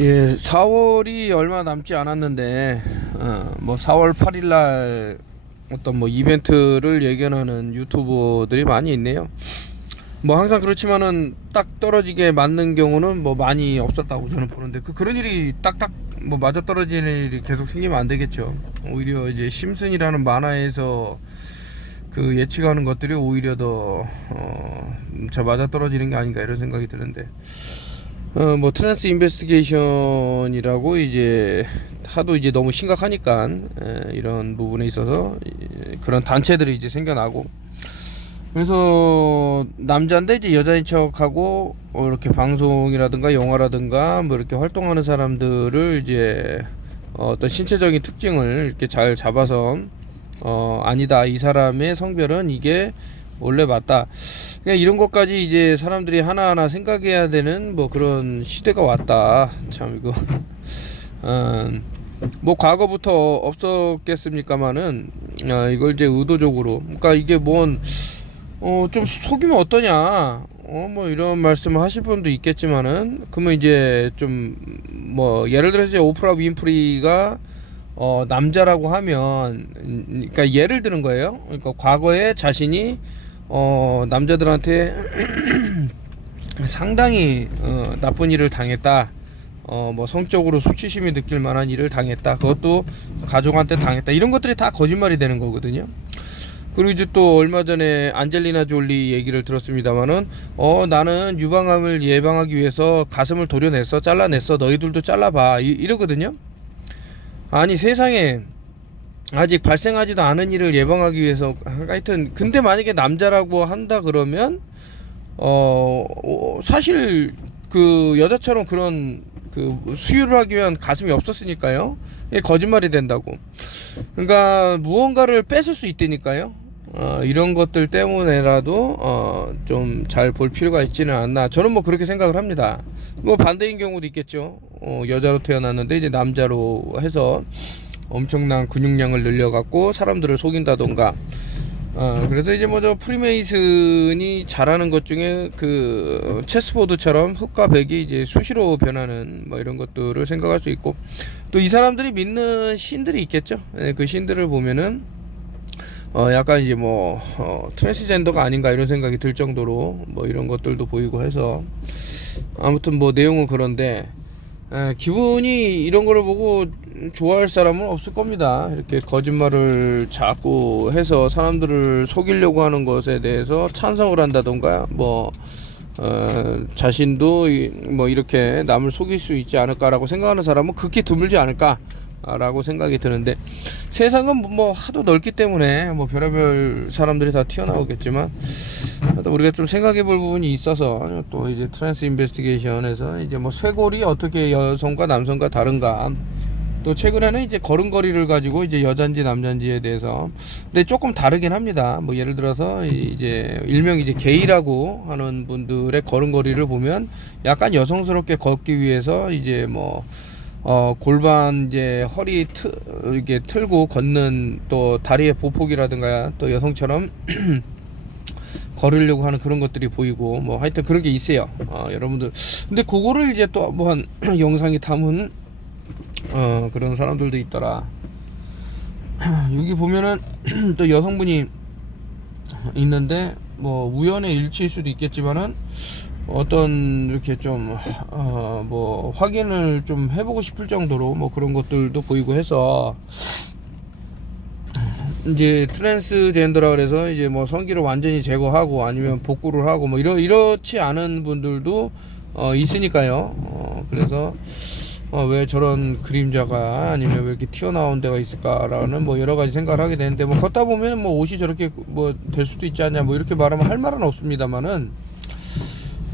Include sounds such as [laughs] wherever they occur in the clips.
예, 4월이 얼마 남지 않았는데 어, 뭐 4월 8일 날 어떤 뭐 이벤트를 예견하는 유튜버들이 많이 있네요. 뭐 항상 그렇지만은 딱 떨어지게 맞는 경우는 뭐 많이 없었다고 저는 보는데 그 그런 일이 딱딱 뭐 맞아 떨어지는 일이 계속 생기면 안 되겠죠. 오히려 이제 심슨이라는 만화에서 그 예측하는 것들이 오히려 더어저 맞아 떨어지는 게 아닌가 이런 생각이 드는데 어 뭐 트랜스 인베스티게이션이라고 이제 하도 이제 너무 심각하니까 에, 이런 부분에 있어서 이- 그런 단체들이 이제 생겨나고. 그래서 남자인데 이제 여자인 척하고 어, 이렇게 방송이라든가 영화라든가 뭐 이렇게 활동하는 사람들을 이제 어, 어떤 신체적인 특징을 이렇게 잘 잡아서 어 아니다. 이 사람의 성별은 이게 원래 맞다. 그냥 이런 것까지 이제 사람들이 하나하나 생각해야 되는 뭐 그런 시대가 왔다. 참 이거. 음, [laughs] 뭐 과거부터 없었겠습니까마는 아, 이걸 이제 의도적으로. 그러니까 이게 뭔 어, 좀 속이면 어떠냐. 어, 뭐 이런 말씀을 하실 분도 있겠지만은 그러면 이제 좀 뭐 예를 들어서 오프라 윈프리가 어, 남자라고 하면 음, 그러니까 예를 드는 거예요. 그러니까 과거에 자신이 어, 남자들한테 [clears throat] 상당히 어, 나쁜 일을 당했다. 어, 뭐 성적으로 수치심이 느낄 만한 일을 당했다. 그것도 가족한테 당했다. 이런 것들이 다 거짓말이 되는 거거든요. 그리고 이제 또 얼마 전에 안젤리나 졸리 얘기를 들었습니다마는 어 나는 유방암을 예방하기 위해서 가슴을 도려냈어 잘라냈어 너희들도 잘라봐 이, 이러거든요 아니 세상에 아직 발생하지도 않은 일을 예방하기 위해서 하여튼 근데 만약에 남자라고 한다 그러면 어 어, 사실 그 여자처럼 그런 그 수유를 하기 위한 가슴이 없었으니까요. 거짓말이 된다고. 그러니까 무언가를 뺏을 수 있다니까요. 어, 이런 것들 때문에라도 어, 좀 잘 볼 필요가 있지는 않나. 저는 뭐 그렇게 생각을 합니다. 뭐 반대인 경우도 있겠죠. 어, 여자로 태어났는데 이제 남자로 해서 엄청난 근육량을 늘려갖고 사람들을 속인다던가. 어, 그래서 이제 뭐저 프리메이슨이 잘하는 것 중에 그 체스보드처럼 흑과 백이 이제 수시로 변하는 뭐 이런 것들을 생각할 수 있고 또 이 사람들이 믿는 신들이 있겠죠? 예, 그 신들을 보면은 어 약간 이제 뭐 어, 트랜스젠더가 아닌가 이런 생각이 들 정도로 뭐 이런 것들도 보이고 해서. 아무튼 뭐 내용은 그런데 에, 기분이 이런 거를 보고 좋아할 사람은 없을 겁니다. 이렇게 거짓말을 자꾸 해서 사람들을 속이려고 하는 것에 대해서 찬성을 한다던가 뭐 어, 자신도 이- 뭐 이렇게 남을 속일 수 있지 않을까라고 생각하는 사람은 극히 드물지 않을까 라고 생각이 드는데 세상은 뭐 하도 넓기 때문에 뭐 별의별 사람들이 다 튀어나오겠지만 우리가 좀 생각해 볼 부분이 있어서 또 이제 트랜스 인베스티게이션에서 이제 뭐 쇄골이 어떻게 여성과 남성과 다른가 또 최근에는 이제 걸음걸이를 가지고 이제 여잔지 남잔지에 대해서 근데 조금 다르긴 합니다. 뭐 예를 들어서 이제 일명 이제 게이라고 하는 분들의 걸음걸이를 보면 약간 여성스럽게 걷기 위해서 이제 뭐 어, 골반 이제 허리 트, 이렇게 틀고 걷는 또 다리의 보폭이라든가 또 여성처럼 [clears throat] 걸으려고 하는 그런 것들이 보이고 뭐 하여튼 그런 게 있어요. 어, 여러분들. 근데 그거를 이제 또한 [clears throat] 영상이 담은 어, 그런 사람들도 있더라. [clears throat] 여기 보면은 [clears throat] 또 여성분이 있는데 뭐 우연의 일치일 수도 있겠지만은 어떤 이렇게 좀 어 뭐 확인을 좀 해보고 싶을 정도로 뭐 그런 것들도 보이고 해서 이제 트랜스젠더라 그래서 이제 뭐 성기를 완전히 제거하고 아니면 복구를 하고 뭐 이러 이렇지 않은 분들도 어 있으니까요. 어 그래서 어 왜 저런 그림자가 아니면 왜 이렇게 튀어나온 데가 있을까라는 뭐 여러 가지 생각을 하게 되는데 뭐 걷다 보면 뭐 옷이 저렇게 뭐 될 수도 있지 않냐 뭐 이렇게 말하면 할 말은 없습니다만은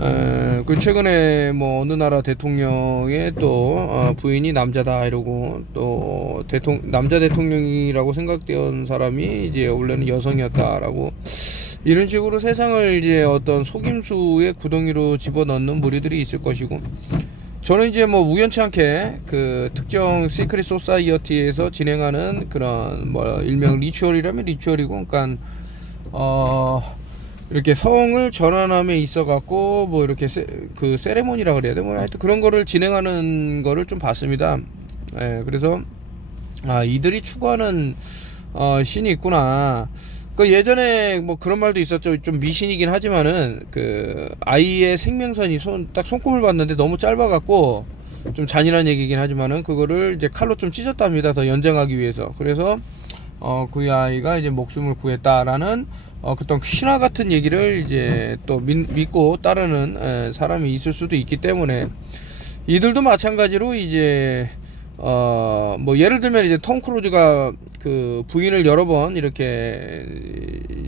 에, 그 최근에 뭐 어느 나라 대통령의 또 어, 부인이 남자다 이러고 또 대통령 남자 대통령이라고 생각되는 사람이 이제 원래는 여성이었다라고 이런 식으로 세상을 이제 어떤 속임수의 구덩이로 집어넣는 무리들이 있을 것이고 저는 이제 뭐 우연치 않게 그 특정 시크릿 소사이어티에서 진행하는 그런 뭐 일명 리추얼이라면 리추얼이고 그러니까 어 이렇게 성을 전환함에 있어 갖고 뭐 이렇게 세, 그 세레모니라 그래야 돼. 뭐 하여튼 그런 거를 진행하는 거를 좀 봤습니다. 예, 그래서 아 이들이 추구하는 어, 신이 있구나. 그 예전에 뭐 그런 말도 있었죠. 좀 미신이긴 하지만은 그 아이의 생명선이 손 딱 손금을 봤는데 너무 짧아 갖고 좀 잔인한 얘기긴 하지만은 그거를 이제 칼로 좀 찢었답니다. 더 연장하기 위해서. 그래서 어 그 아이가 이제 목숨을 구했다라는 어 그떤 신화 같은 얘기를 이제 또 믿, 믿고 따르는 에, 사람이 있을 수도 있기 때문에 이들도 마찬가지로 이제 어 뭐 예를 들면 이제 톰 크루즈가 그 부인을 여러 번 이렇게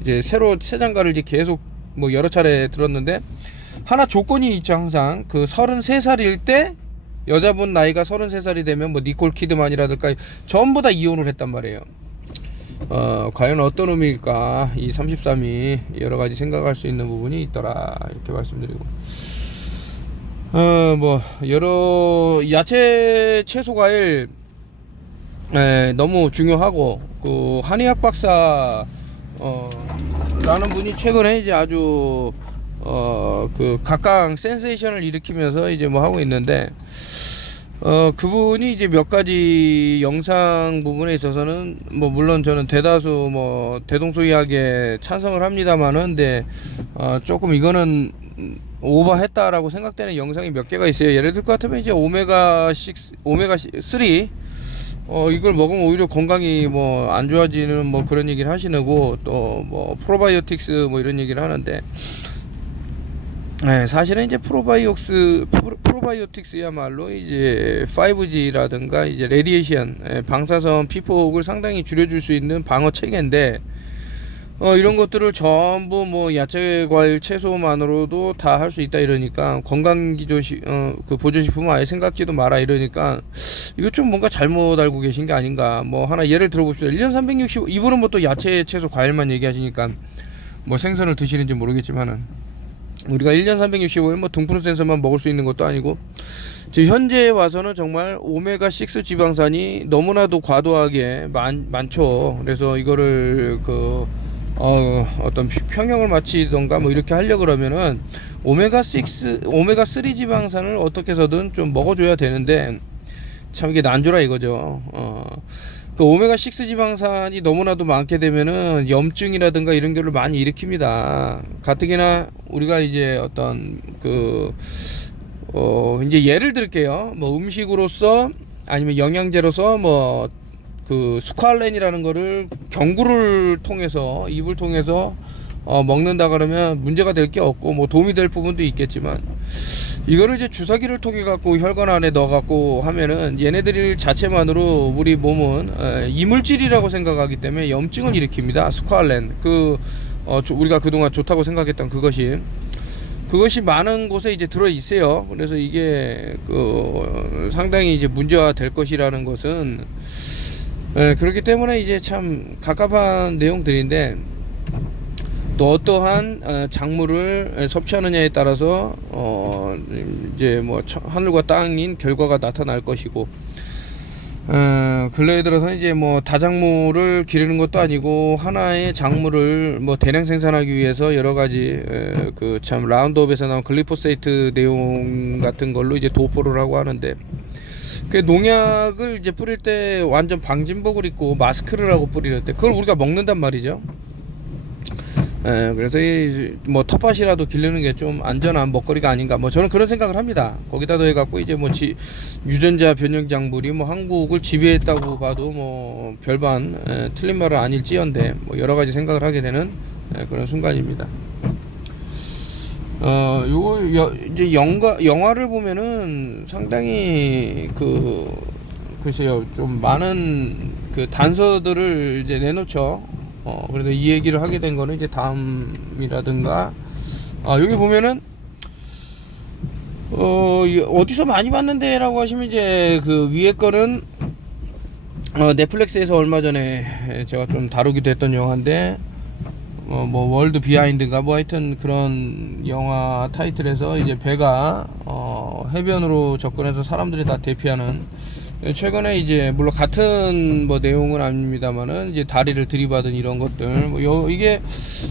이제 새로 새 장가를 이제 계속 뭐 여러 차례 들었는데 하나 조건이 있죠 항상 그 33살일 때 여자분 나이가 33살이 되면 뭐 니콜 키드만이라든가 전부 다 이혼을 했단 말이에요. 어, 과연 어떤 의미일까? 이 33이 여러 가지 생각할 수 있는 부분이 있더라. 이렇게 말씀드리고. 어, 뭐, 여러, 야채, 채소, 과일, 에, 너무 중요하고, 그, 한의학 박사, 어, 라는 분이 최근에 이제 아주, 어, 그, 각각 센세이션을 일으키면서 이제 뭐 하고 있는데, 어 그분이 이제 몇 가지 영상 부분에 있어서는 뭐 물론 저는 대다수 뭐 대동소이하게 찬성을 합니다만은 근데 어 조금 이거는 오버했다라고 생각되는 영상이 몇 개가 있어요. 예를 들 것 같으면 이제 오메가 6 오메가 3 어 이걸 먹으면 오히려 건강이 뭐 안 좋아지는 뭐 그런 얘기를 하시고 또 뭐 프로바이오틱스 뭐 이런 얘기를 하는데. 네, 사실은 이제 프로바이오스 프로- 프로바이오틱스야말로 이제 5G라든가 이제 레디에이션 예, 방사선 피폭을 상당히 줄여줄 수 있는 방어 체계인데 어 이런 것들을 전부 뭐 야채 과일 채소만으로도 다 할 수 있다 이러니까 건강 기조식 어 그 보조식품 아예 생각지도 마라 이러니까 이거 좀 뭔가 잘못 알고 계신 게 아닌가 뭐 하나 예를 들어봅시다 1년 365 이분은 뭐 또 야채 채소 과일만 얘기하시니까 뭐 생선을 드시는지 모르겠지만은 우리가 1년 365일 뭐 등푸른 생선만 먹을 수 있는 것도 아니고 지금 현재에 와서는 정말 오메가 6 지방산이 너무나도 과도하게 많, 많죠. 그래서 이거를 그 어, 어떤 피- 평형을 맞추던가 뭐 이렇게 하려 그러면은 오메가 6 오메가 3 지방산을 어떻게 해서든 좀 먹어줘야 되는데 참 이게 난조라 이거죠. 어. 그 오메가 6 지방산이 너무나도 많게 되면은 염증이라든가 이런 거를 많이 일으킵니다. 가뜩이나 우리가 이제 어떤 그 어, 이제 예를 들게요. 뭐 음식으로서 아니면 영양제로서 뭐 그 스ኳ알렌이라는 거를 경구를 통해서 입을 통해서 어, 먹는다 그러면 문제가 될 게 없고 뭐 도움이 될 부분도 있겠지만 이거를 이제 주사기를 통해 갖고 혈관 안에 넣어 갖고 하면은 얘네들 자체만으로 우리 몸은 에, 이물질이라고 생각하기 때문에 염증을 일으킵니다. 스ኳ알렌 그 어, 조- 우리가 그동안 좋다고 생각했던 그것이 그것이 많은 곳에 이제 들어 있어요. 그래서 이게 그 어, 상당히 이제 문제가 될 것이라는 것은 예, 그렇기 때문에 이제 참 갑갑한 내용들인데 또 어떠한 어, 작물을 에, 섭취하느냐에 따라서 어 이제 뭐 처- 하늘과 땅인 결과가 나타날 것이고 어, 근래에 들어서 이제 뭐 다작물을 기르는 것도 아니고 하나의 작물을 뭐 대량 생산하기 위해서 여러 가지 그 참 라운드업에서 나온 글리포세이트 내용 같은 걸로 이제 도포를 하고 하는데 그 농약을 이제 뿌릴 때 완전 방진복을 입고 마스크를 하고 뿌리는데 그걸 우리가 먹는단 말이죠. 예, 그래서 이 뭐 텃밭이라도 기르는 게 좀 안전한 먹거리가 아닌가 뭐 저는 그런 생각을 합니다. 거기다 더해 갖고 이제 뭐 지, 유전자 변형 작물이 뭐 한국을 지배했다고 봐도 뭐 별반 예, 틀린 말은 아닐지언데 뭐 여러 가지 생각을 하게 되는 예, 그런 순간입니다. 어, 요거 여, 이제 영화 영화를 보면은 상당히 그 글쎄요 좀 많은 그 단서들을 이제 내놓죠. 어, 그래도 이 얘기를 하게 된 거는 이제 다음이라든가 아 여기 보면은 어 이- 어디서 많이 봤는데라고 하시면 이제 그 위에 거는 어, 넷플릭스에서 얼마 전에 제가 좀 다루기도 했던 영화인데 어, 뭐 월드 비하인드인가? 뭐 하여튼 그런 영화 타이틀에서 이제 배가 어, 해변으로 접근해서 사람들이 다 대피하는 예, 최근에 이제 물론 같은 뭐 내용은 아닙니다만은 이제 다리를 들이받은 이런 것들. 뭐 요, 이게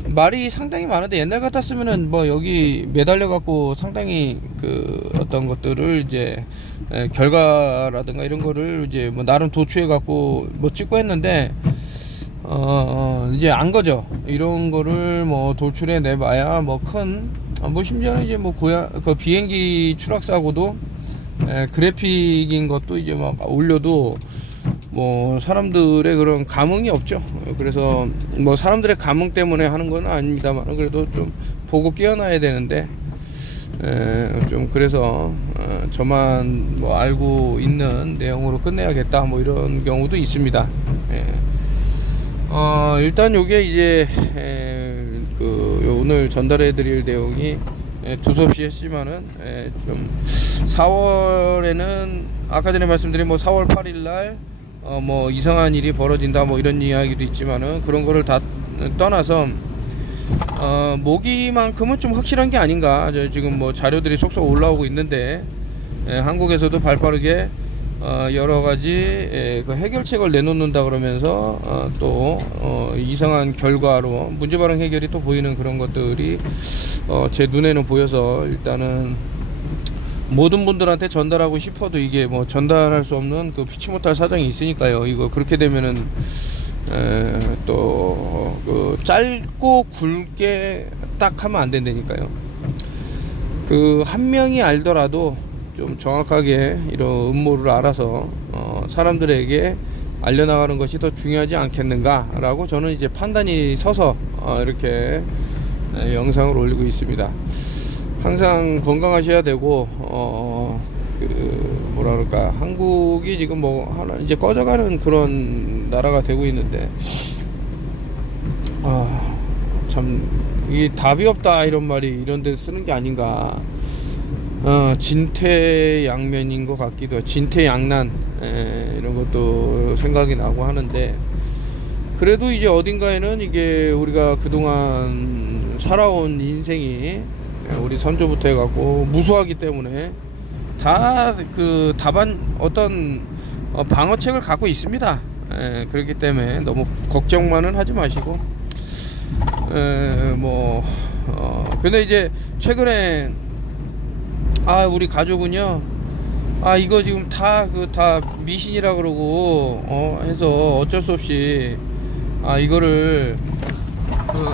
말이 상당히 많은데 옛날 같았으면은 뭐 여기 매달려 갖고 상당히 그 어떤 것들을 이제 에, 결과라든가 이런 거를 이제 뭐 나름 도취해 갖고 뭐 찍고 했는데 어, 어 이제 안 거죠 이런 거를 뭐 도출해 내봐야 뭐 큰 뭐 심지어는 이제 뭐 고야 그 비행기 추락 사고도 에, 그래픽인 것도 이제 막 올려도 뭐 사람들의 그런 감흥이 없죠. 그래서 뭐 사람들의 감흥 때문에 하는 건 아닙니다만 그래도 좀 보고 깨어나야 되는데 에, 좀 그래서 어, 저만 뭐 알고 있는 내용으로 끝내야겠다 뭐 이런 경우도 있습니다. 예. 어, 일단 요게 이제 에, 그 요- 오늘 전달해 드릴 내용이 에, 두서없이 했지만은 에, 좀 4월에는 아까 전에 말씀드린 뭐 4월 8일 날 어, 뭐 이상한 일이 벌어진다 뭐 이런 이야기도 있지만은 그런 거를 다 떠나서 어, 모기만큼은 좀 확실한 게 아닌가. 저 지금 뭐 자료들이 속속 올라오고 있는데 에, 한국에서도 발빠르게 어, 여러 가지 에, 그 해결책을 내놓는다 그러면서 어, 또 어, 이상한 결과로 문제 발생 해결이 또 보이는 그런 것들이 어, 제 눈에는 보여서 일단은 모든 분들한테 전달하고 싶어도 이게 뭐 전달할 수 없는 그 피치 못할 사정이 있으니까요. 이거 그렇게 되면은 에, 또그 짧고 굵게 딱 하면 안 된다니까요. 그 한 명이 알더라도 좀 정확하게 이런 음모를 알아서 어, 사람들에게 알려나가는 것이 더 중요하지 않겠는가라고 저는 이제 판단이 서서 어, 이렇게 에, 영상을 올리고 있습니다. 항상 건강하셔야 되고 어, 그 뭐라 그럴까 한국이 지금 뭐 하나 이제 꺼져가는 그런 나라가 되고 있는데 아 참 이 답이 없다 이런 말이 이런 데 쓰는 게 아닌가 어, 진퇴양면인 것 같기도 해. 진퇴양난 에, 이런 것도 생각이 나고 하는데 그래도 이제 어딘가에는 이게 우리가 그동안 살아온 인생이 에, 우리 선조부터 해갖고 무수하기 때문에 다 그 답안 어떤 어, 방어책을 갖고 있습니다. 에, 그렇기 때문에 너무 걱정만은 하지 마시고 에, 뭐 어, 근데 이제 최근에 아 우리 가족은요? 아 이거 지금 다 그 다 미신이라 그러고 어 해서 어쩔 수 없이 아 이거를 그